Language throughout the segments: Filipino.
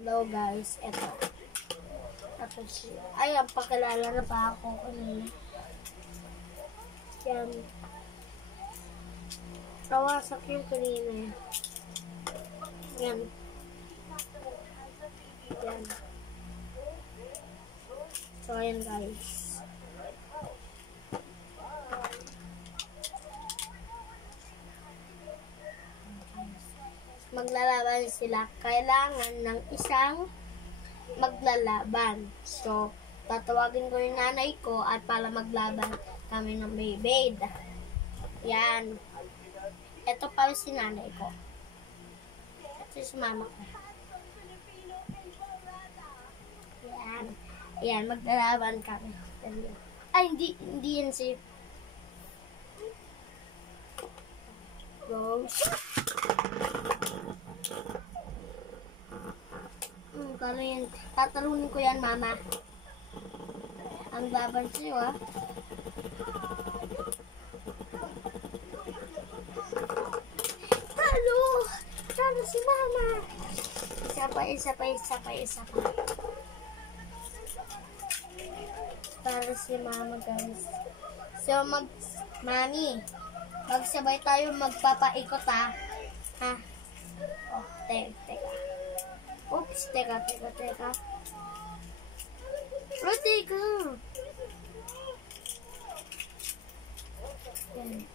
Hello guys, eto. Tapos, ayan, pakilala na pa ako kanina. Yan. Kawasak yung kanina. Yan. Yan. So, ayan guys. Maglalaban sila. Kailangan ng isang maglalaban. So, tatawagin ko yung nanay ko at para maglaban kami ng Beyblade. Yan. Ito para si nanay ko. Ito si mama ko. Yan. Yan, maglalaban kami. Ay, hindi yan si Rose. Kano yan? Tatalunin ko yan, mama. Ang laban sa'yo, ha? Talo! Talo si mama! Isa pa. Talo si mama, guys. So, mami, magsabay tayo magpapaikot, ha? Ha? Oh, teka. Oops, teka. Oh, teka. Yan.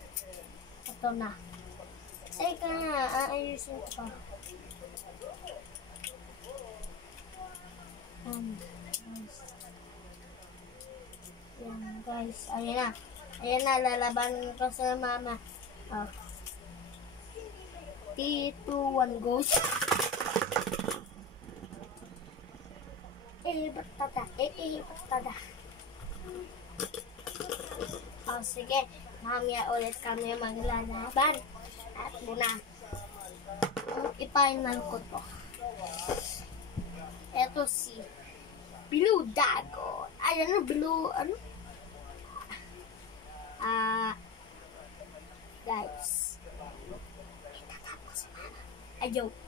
Ito na. Teka, aayusin ko pa. Yan, guys. Ayan na, lalaban ko sa mama. Oh. 3, 2, 1, go. Batada. Oh, sige. Mamaya ulit kami maglalaban. At muna. I-final ko to. Ito si Blue Dragon. Ayan, Blue, guys. Itatapos mama. A joke.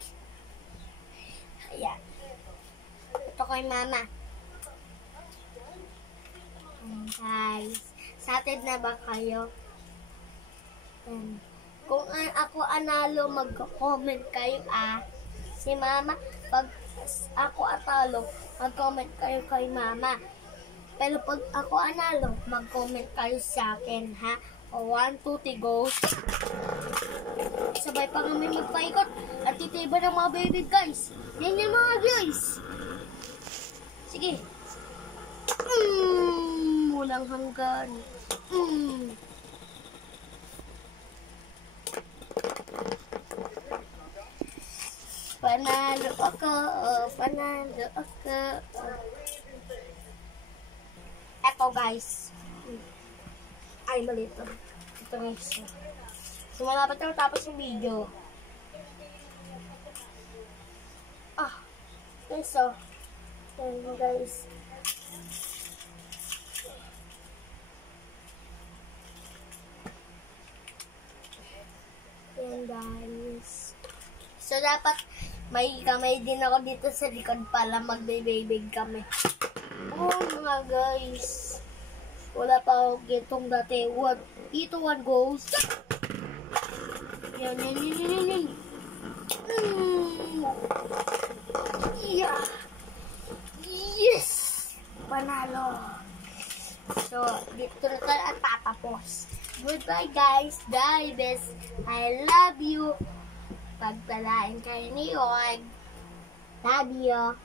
Ayan. Ito kay mama. Guys, excited na ba kayo? Kung ako analo, mag-comment kayo, si mama. Pag ako atalo, mag-comment kayo kay mama. Pero pag ako analo, mag-comment kayo sa akin, ha? O, 1, 2, 3, go. Sabay pa kami magpaikot at titiba ng mga baby, guys. Yan yung mga guys. Sige. Walang hanggan. Panalo ako. Eto guys. Ay, mali ito. Ito guys. Simula pa ito tapos yung video. Guys, so. Yan guys. Yan guys. So, dapat may kamay din ako dito sa likod para magbibig kami. Oh, mga guys. Wala pa ako gitong dati. Ito, 1 goes. Yan. Yeah. Yes! Panalo. So, dito na tayo at tatapos. Goodbye guys. Die best. I love you. Pagpalain kayo ni Org. Love you.